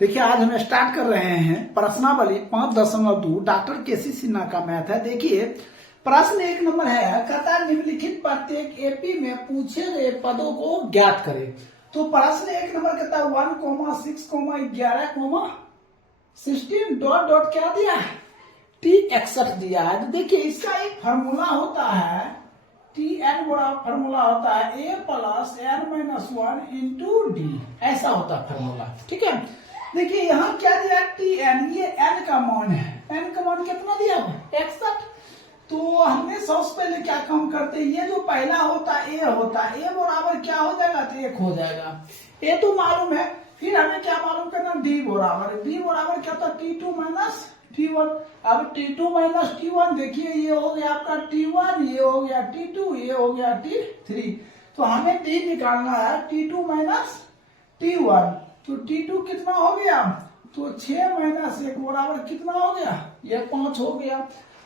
देखिए आज हम स्टार्ट कर रहे हैं प्रश्नावली 5.2 डॉक्टर केसी सिन्हा का मैथ है। देखिए प्रश्न 1 नंबर है, कहता है निम्नलिखित प्रत्येक एपी में पूछे गए पदों को ज्ञात करें। तो प्रश्न 1 नंबर कहता है 1,6,11,16 डॉट डॉट क्या दिया है, T61 दिया है। तो देखिए इसका एक फॉर्मूला होता है, Tn बड़ा फॉर्मूला होता है a plus n minus 1 into D, ऐसा होता है फॉर्मूला। ठीक है, देखिए यहाँ क्या दिया Tn, ये n का मान है, n का मान कितना दिया हुआ 61। तो हमने सबसे पहले क्या काम करते हैं, ये जो पहला होता है a होता है, a बराबर क्या हो जाएगा तो 1 हो जाएगा, a तो मालूम है। फिर हमें क्या मालूम करना, d बराबर, d बराबर क्या होता है T2 माइनस T1। अब T2 माइनस T1 देखिए ये हो गया आपका T1, ये हो गया T2, ये हो गया T3। तो हमें d निकालना है T2 माइनस T1। तो T2 कितना हो गया, तो 6 माइनस 1 बराबर कितना हो गया, ये 5 हो गया।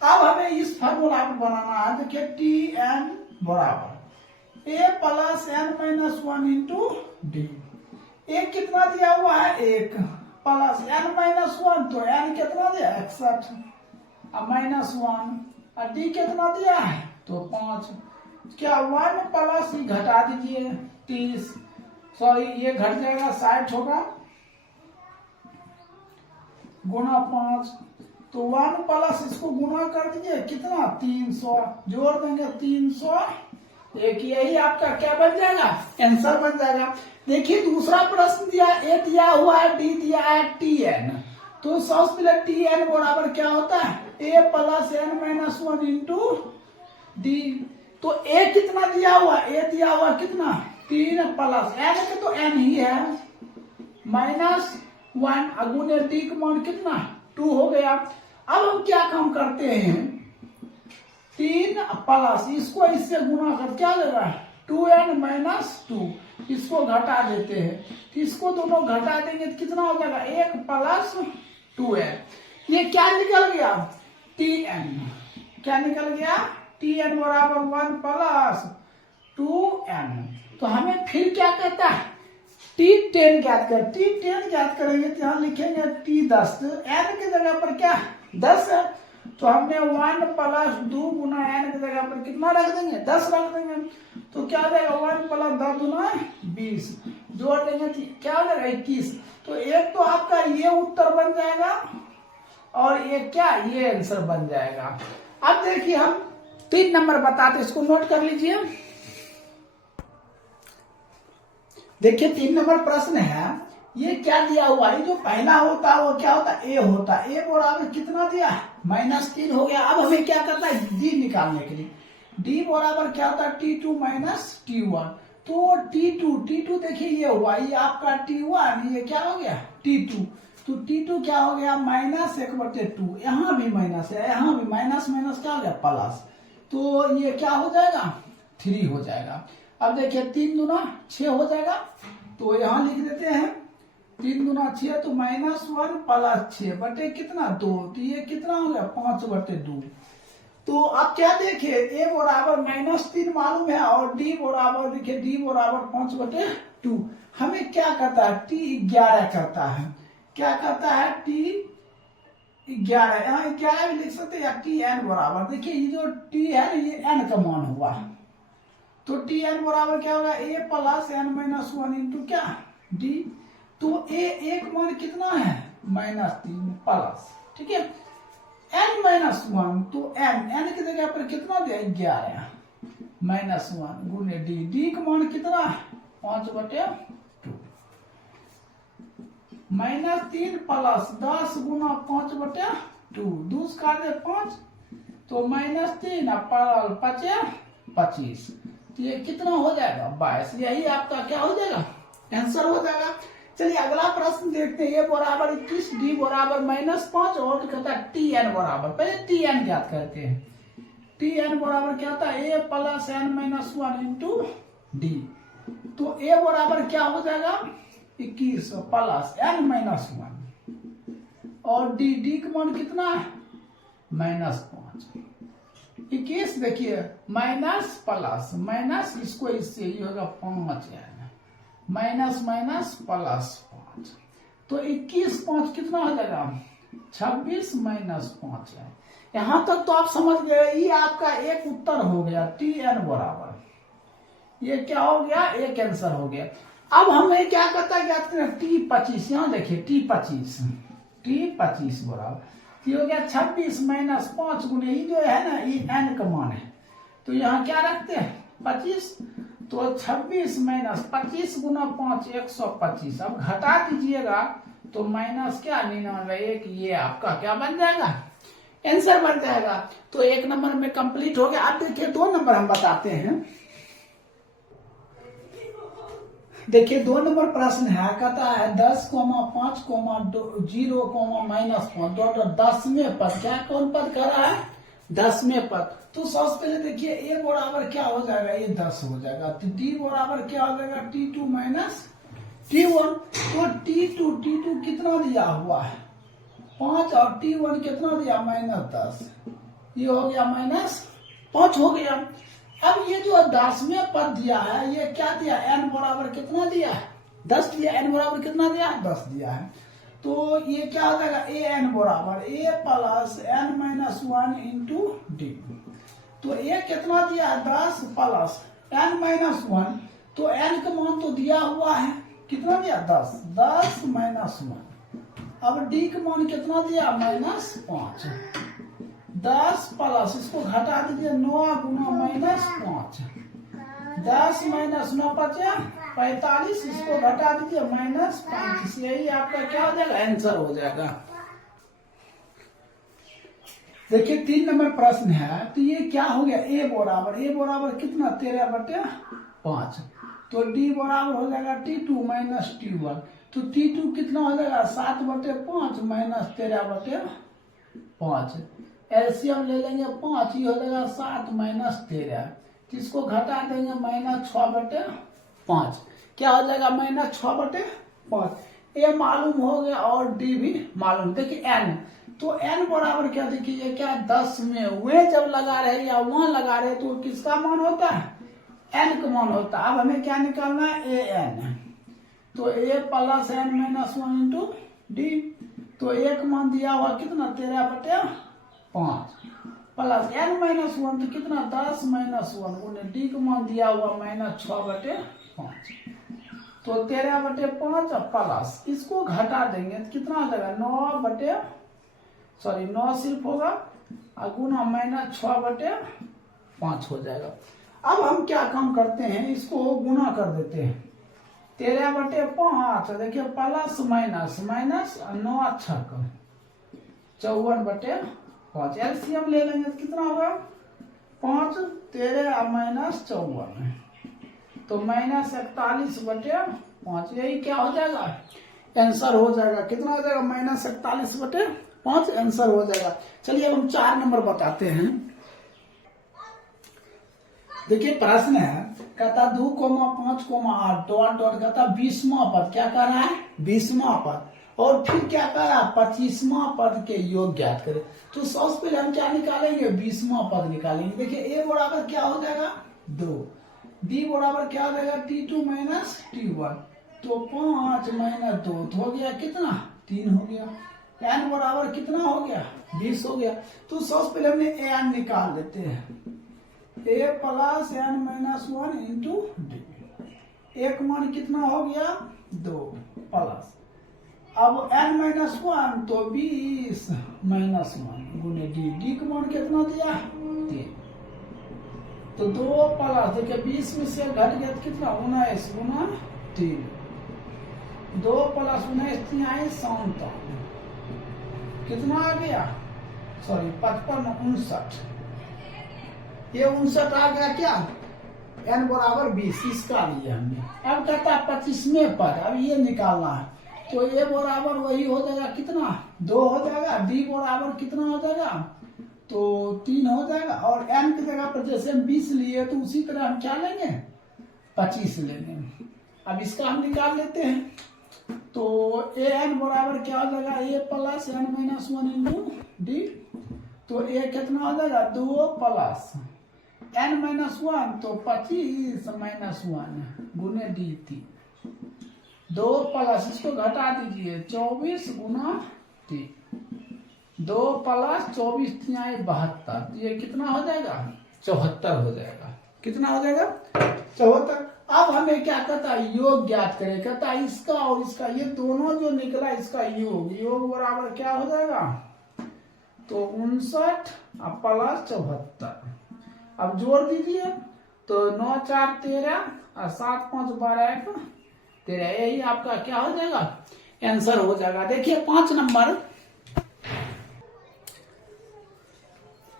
अब हमें इस फॉर्मूला को बनाना है। देखिए Tn बराबर a plus n minus 1 into d, एक कितना दिया हुआ है 1 प्लस n माइनस 1, तो n कितना दिया 61, अब माइनस 1, और d कितना दिया है तो 5। क्या 1 प्लस घटा दीजिए 30, सॉरी ये घट जाएगा 60 होगा, गुना 5, तो 1 प्लस इसको गुना कर दीजिए कितना 300, जोड़ देंगे 300, एक यही आपका क्या बन जाएगा आंसर बन जाएगा। देखिए दूसरा प्रश्न दिया, ए दिया हुआ है, डी दिया है Tn। तो सबसे पहले Tn बराबर क्या होता है a plus n minus 1 into d. तो a कितना दिया हुआ, a दिया हुआ कितना 3 प्लस n के तो n ही है माइनस 1, अगुने डी का मान कितना 2 हो गया। अब हम क्या काम करते हैं, 3 प्लस इसको इससे गुना कर क्या देगा 2n माइनस 2, इसको घटा देते हैं, तो इसको दोनों घटा देंगे तो कितना हो जाएगा 1 प्लस 2n। ये क्या निकल गया Tn, क्या निकल गया Tn बराबर 1 प्लस 2n। तो हमें फिर क्या कहता है T10 ज्ञात कर, T10 ज्ञात करेंगे तो यहाँ लिखेंगे T10, तो n की जगह पर क्या 10 है, तो हमने 1 प्लस 2 गुना n की जगह पर कितना रख देंगे 10 रख देंगे। तो क्या हो जाएगा 1 प्लस 10 गुना 20, जोड़ देंगे तो क्या हो जाएगा 21। तो एक तो आपका ये उत्तर बन जाएगा और एक क्या ये आंसर बन जाएगा। अब देखिए हम 3 नंबर बताते, इसको नोट कर लीजिए। देखिए 3 नंबर प्रश्न है, ये क्या दिया हुआ है, जो पहला होता है वो क्या होता है a होता है, a बराबर कितना दिया -3 हो गया। अब हमें क्या करता है d निकालने के लिए, d बराबर क्या होता है T2 माइनस T1। तो T2 देखिए ये हुआ, ये आपका T1, ये क्या हो गया T2, तो T2 क्या हो गया -1/2, यहाँ भी माइनस है, यहाँ भी माइनस माइनस क्या हो गया प्लस, तो ये क्या हो जाएगा 3 हो जाएगा। अब देखिए 3 दूना 6 हो जाएगा, तो यहाँ लिख देते हैं 3 दूना 6, तो -1 प्लस 6 बटे कितना 2, तो ये कितना हो गया 5/2। तो अब क्या देखिए a बराबर -3 मालूम है और d बराबर देखिए d बराबर 5/2। हमें क्या करता है T11 करता है, क्या करता है T11, यहाँ 11 भी लिख सकते हैं, या Tn बराबर देखिए ये जो T है ये n का मान हुआ, तो Tn बराबर क्या होगा a plus n minus 1 into क्या d। तो a एक मान कितना है -3 प्लस, ठीक है n माइनस 1, तो n की जगह पर कितना दिया 11 माइनस 1 गुने d का मान कितना 5/2, -3 प्लस 10 गुना 5/2, 2 का दे 5, तो -3 5 25, तो ये कितना हो जाएगा 22, यही आपका क्या हो जाएगा आंसर हो जाएगा। चलिए अगला प्रश्न देखते हैं, a बराबर 21, d बराबर -5 और कहता है Tn बराबर, पहले Tn ज्ञात करते हैं। Tn बराबर क्या होता है a plus n minus 1 into d. तो a बराबर क्या हो जाएगा 21 प्लस n माइनस 1 और d का मान कितना है -5। 21 देखिए माइनस प्लस माइनस, इसको इससे ये होगा 5 माइनस माइनस प्लस 5, तो 21 5 कितना हो जाएगा 26 माइनस 5 है। यहां तक तो आप समझ गए। ये आपका एक उत्तर हो गया टी एन बराबर, ये क्या हो गया एक आंसर हो गया। अब हमें क्या करता ज्ञात करें टी 25, यहां देखिए टी 25 बराबर ये हो गया 26 माइनस 5 गुने ये जो है ना ये एन का मान है, तो यहाँ क्या रखते हैं 25, तो 26 माइनस 25 गुना 5 125। अब घटा दीजिएगा तो माइनस क्या 99, ये आपका क्या बन जाएगा आंसर बन जाएगा। तो एक नंबर में कंप्लीट हो गया। अब देखिए 2 नंबर हम बताते हैं। देखिए 2 नंबर प्रश्न है, कहता है 10, 5, 0, -5 डॉट 10वें पद, क्या कौन पद कर रहा है 10वें पद। तो सबसे पहले देखिए a बराबर क्या हो जाएगा, ये 10 हो जाएगा। तो d बराबर क्या हो जाएगा t2 माइनस t1। तो t2 कितना दिया हुआ है 5 और t1 कितना दिया -10, ये हो गया -5 हो गया। अब ये जो 10वें पद दिया है ये क्या दिया n बराबर कितना दिया है 10 दिया, n बराबर कितना दिया 10 दिया है। तो ये क्या हो जाएगा a n बराबर a plus n minus 1 into d. तो a कितना दिया है 10 प्लस n माइनस 1, तो n का मान तो दिया हुआ है कितना दिया 10 माइनस 1। अब d का मान कितना दिया -5, 10 प्लस इसको घटा दीजिए 9 गुना -5, 10 माइनस 9 बचा 45, इसको घटा दीजिए -5, यही आपका क्या हो जाएगा आंसर हो जाएगा। देखिए 3 नंबर प्रश्न है, तो ये क्या हो गया a बराबर कितना 13/5, तो d बराबर हो जाएगा t2 माइनस t1। तो t2 कितना हो जाएगा 7/5 माइनस 13/5, एलसीएम ले लेंगे 5, ये हो जाएगा 7 माइनस 13, इसको घटा देंगे -6/5, क्या हो जाएगा -6/5। ए मालूम हो गया और डी भी मालूम। देखिए एन, तो एन बराबर क्या देखिए ये क्या 10 में वे जब लगा रहे या वहां लगा रहे तो किसका मान होता है एन का मान होता है। अब हमें क्या निकालना है ए एन, तो a plus n minus 1 into d. तो एक मान दिया हुआ कितना 13/5 प्लस एन माइनस 1 तो कितना 10 माइनस 1 उन्हें डी का मान दिया हुआ -6/5, तो 13/5 प्लस इसको घटा देंगे तो कितना आ जाएगा 9 सिर्फ होगा गुना -6/5 हो जाएगा। अब हम क्या काम करते हैं इसको गुना कर देते हैं 13/5, देखिए प्लस माइनस 9 अच्छा 54/5, एलसीएम ले लेंगे तो कितना होगा 5 13 माइनस 54, तो -41/5, यही क्या हो जाएगा आंसर हो जाएगा। कितना हो जाएगा -41/5 आंसर हो जाएगा। चलिए अब हम 4 नंबर बताते हैं। देखिए प्रश्न है, कहता 2, 5, 8 डॉट कहता 20वां पद, क्या कर रहा है 20वां पद, और फिर क्या कर रहा है 25वां पद के योग ज्ञात करें। तो सबसे पहले हम क्या निकालेंगे 20वां पद निकालेंगे। देखिए ए बराबर क्या हो जाएगा 2, डी बराबर क्या हो जाएगा t2 माइनस t1, तो 5 माइनस 2 तो हो गया कितना 3 हो गया। एन बराबर कितना हो गया 20 हो गया। तो सबसे पहले हमने एन निकाल लेते हैं, a plus n minus 1 into d. एक मान कितना हो गया 2 प्लस, अब n माइनस 1 तो 20 माइनस 1 गुने डी, डी का मान कितना दिया 3, तो 2 प्लस देखिए 20 में से घट गया तो कितना 19 गुना 3, 2 प्लस 19 57, कितना आ गया 55 59, ये 59 आ गया क्या n बराबर 20, इसका लिया हमने। अब कहता है 25वें पद, अब ये निकालना है, तो ए बराबर वही हो जाएगा कितना 2 हो जाएगा, डी बराबर कितना हो जाएगा तो 3 हो जाएगा, और n की जगह पर जैसे हम 20 लिए तो उसी तरह हम क्या लेंगे 25 लेंगे। अब इसका हम निकाल लेते हैं, तो ए एन बराबर क्या हो जाएगा a plus n minus 1 into d. तो ए कितना हो जाएगा 2 प्लस एन माइनस 1 तो 25 माइनस 1 गुने डी 3, 2 प्लस इसको घटा दीजिए 24 गुना 3, 2 प्लस 24 तिहाई 72, तो ये कितना हो जाएगा 74 हो जाएगा। कितना हो जाएगा 74। अब हमें क्या कहता है योग ज्ञात करें, कहता है इसका और इसका ये दोनों जो निकला इसका योग, योग बराबर क्या हो जाएगा तो 59 प्लस 74। अब जोड़ दीजिए तो 9 4 13 और 7 5 12 1 13, यही आपका क्या हो जाएगा आंसर हो जाएगा। देखिए 5 नंबर,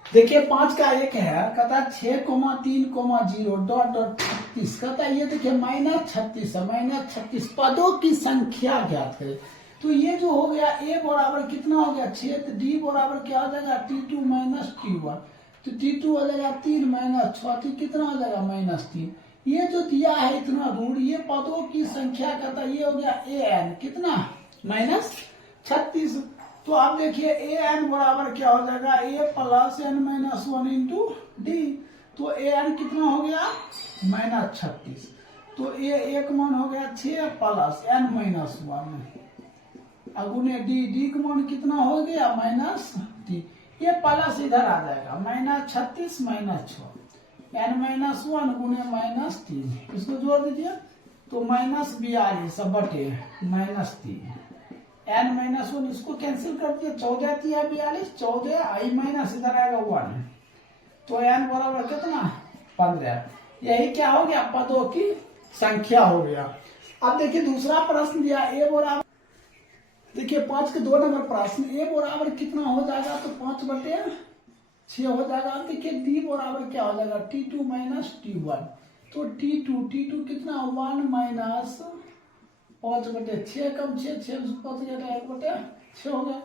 देखिए 5 का एक है, कहता 6,3,0 डॉट डॉट 36, कहता है ये देखिए -36 है, -36 पदों की संख्या ज्ञात करें। तो ये जो हो गया a बराबर कितना हो गया 6, तो d बराबर क्या हो जाएगा t2 माइनस t1, तो t2 हो जाएगा 3 माइनस 6, तो कितना हो जाएगा -3। ये जो दिया है इतना दूर, ये पदों की संख्या कहता है ये हो गया an कितना -36। तो आप देखिए an बराबर क्या हो जाएगा a plus n minus 1 into d, तो an कितना हो गया -36, तो a एक मान हो गया 6 प्लस n माइनस 1 अगुने डी का मान कितना हो गया -3, ये प्लस इधर आ जाएगा -36 माइनस 6 n माइनस 1 गुने -3, इसको जोड़ दीजिए तो -42 बटे -3 n माइनस 1, इसको कैंसिल कर दिया 14 तिया 42, 14 आई माइनस इधर आएगा 1, तो n बराबर कितना 15। यही क्या हो गया पदों की संख्या हो गया। अब देखिए दूसरा प्रश्न दिया a बराबर, देखिए 5 के 2 नंबर प्रश्न, a बराबर कितना हो जाएगा तो 5 बटे 6 हो जाएगा। अब देखिए d बराबर क्या हो जाएगा t2 माइनस t1, तो t2 कितना 1 माइनस 5 बटे 6 कम 6 6 5 गया 1 बटे 6 हो गया।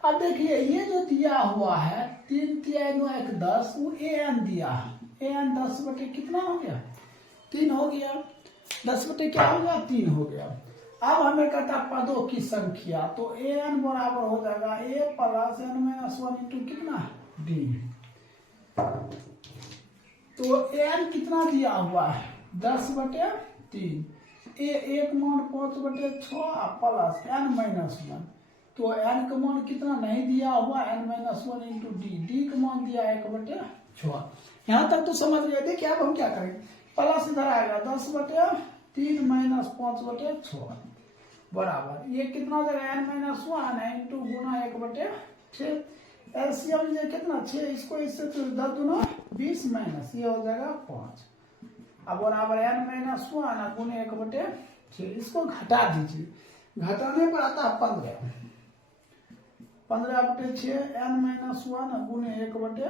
अब देखिए ये जो दिया हुआ है 3 3 1 10, वो an दिया है, an 10 बटे कितना हो गया 3 हो गया, 10 बटे क्या हो गया 3 हो गया। अब हमें कहता पदों की संख्या, तो an बराबर हो जाएगा a plus n minus 1 into कितना d, तो an कितना दिया हुआ है 10 बटे 3, ए एक मान 5 बटे 6 प्लस n माइनस 1, तो n का मान कितना नहीं दिया हुआ n माइनस 1 इंटू डी का मान दिया 1 बटे 6। यहाँ तक तो समझ गए। देखिए अब हम क्या करेंगे, प्लस इधर आएगा 10 बटे 3 माइनस 5 बटे 6 बराबर ये कितना हो जाएगा n माइनस 1 इंटू गुना 1 बटे 6, एलसीएम ये कितना 6, इसको इससे तो 10 दूना 20 माइनस ये हो जाएगा 5, अब बराबर n माइनस 1 गुने 1 बटे 6, इसको घटा दीजिए, घटाने पर आता है 15 बटे 6 n माइनस 1 गुने 1 बटे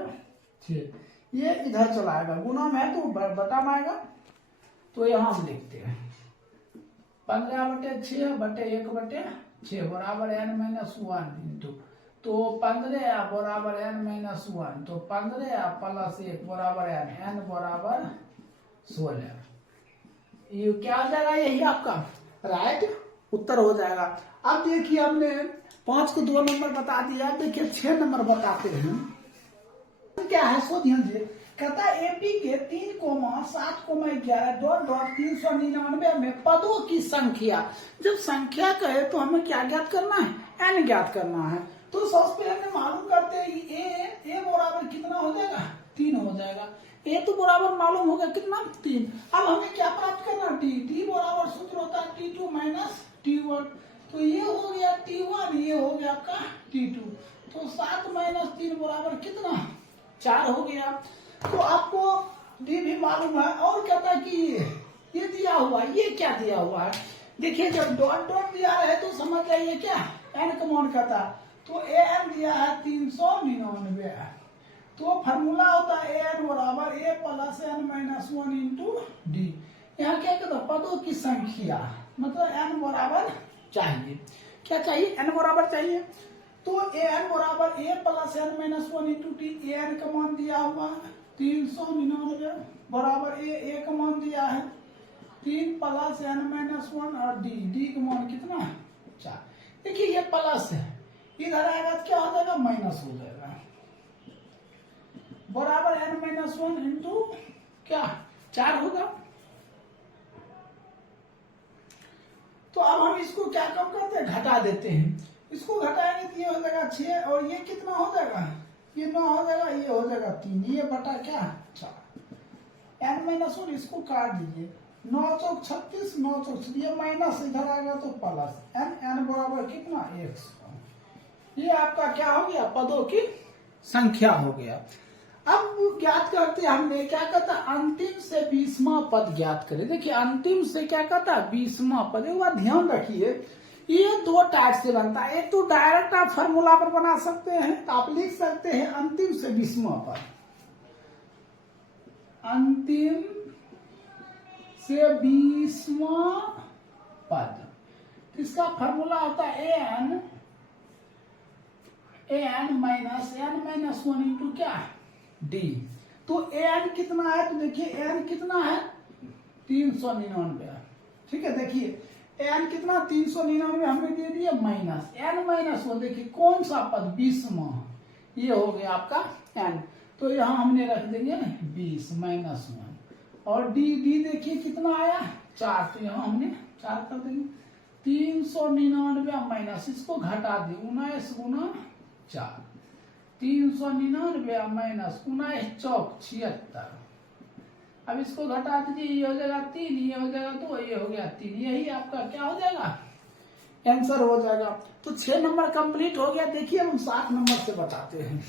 6, ये इधर चला आएगा, गुना में है तो बटा में आएगा, तो यहाँ हम लिखते हैं 15 बटे 6 बटे 1 बटे 6 बराबर n माइनस 1 इंटू, तो 15 बराबर n माइनस 1, तो 15 प्लस 1 बराबर n बराबर 16, ये क्या हो जाएगा यही आपका राइट उत्तर हो जाएगा। अब देखिए हमने 5 को 2 नंबर बता दिया, देखिए 6 नंबर बताते हैं क्या है सो ध्यान दीजिए। कहता है एपी के 3,7,11 डॉट डॉट 399 में पदों की संख्या, जब संख्या कहे तो हमें क्या ज्ञात करना है n ज्ञात करना है, तो सबसे पहले मालूम करते हैं ए बराबर कितना हो जाएगा 3 हो जाएगा, ए तो बराबर मालूम होगा कितना 3। अब हमें क्या प्राप्त करना डी बराबर सूत्र होता है t2 माइनस t1, तो ये हो गया t1, ये हो गया आपका t2, तो 7 माइनस 3 बराबर कितना 4 हो गया। तो आपको डी भी मालूम है, और कहता है कि ये दिया हुआ, ये क्या दिया हुआ है, देखिए जब डॉट डॉट दिया है तो समझ जाइए क्या n का मान कहता, तो an दिया है 399, तो फार्मूला होता है an बराबर a plus n minus 1 into D. यहाँ क्या कहता है पदों की संख्या, मतलब n बराबर चाहिए, क्या चाहिए n बराबर चाहिए, तो an बराबर a plus n minus 1 into D, an का मान दिया हुआ 399 बराबर a का मान दिया है 3 प्लस n माइनस 1 और डी का मान कितना 4। देखिए ये प्लस है, इधर आएगा तो क्या हो जाएगा माइनस हो जाएगा, बराबर n माइनस 1 इंटू क्या 4 होगा। तो अब हम इसको क्या कम करते हैं, घटा देते हैं। इसको घटाएंगे तो ये हो जाएगा 6 और ये कितना हो जाएगा, ये 9 हो जाएगा, ये हो जाएगा 3, ये बटा क्या 4। n माइनस 1 इसको काट दीजिए, 9 चौक 36, 9 चौक, ये माइनस इधर आ गया तो प्लस n बराबर कितना 100। ये आपका क्या हो गया, पदों की संख्या हो गया। अब ज्ञात करते हमने क्या कहता, अंतिम से 20वां पद ज्ञात करें। देखिए अंतिम से क्या कहता, 20वां पद। एक बात ध्यान रखिए, ये 2 टाइप से बनता है। एक तो डायरेक्ट आप फॉर्मूला पर बना सकते हैं, तो आप लिख सकते हैं अंतिम से 20वां पद, अंतिम से 20वां पद। इसका फॉर्मूला होता है an माइनस n-1 इंटू क्या d। तो an कितना है, तो देखिए n कितना है 399। ठीक है, देखिए n कितना 399 हमने दे दिया, माइनस n-1। देखिए कौन सा पद 20वां, ये हो गया आपका n। तो यहां हमने रख देंगे 20 माइनस 1 और d देखिए कितना आया 4, तो यहां हमने 4 कर देंगे। 399 माइनस, इसको घटा दी 19 गुना 4, 399 माइनस 19 चौक 76। अब इसको घटा दीजिए, ये हो जाएगा 3, ये हो जाएगा 2, ये हो गया 3। यही आपका क्या हो जाएगा, आंसर हो जाएगा। तो 6 नंबर कंप्लीट हो गया। देखिए हम 7 नंबर से बताते हैं।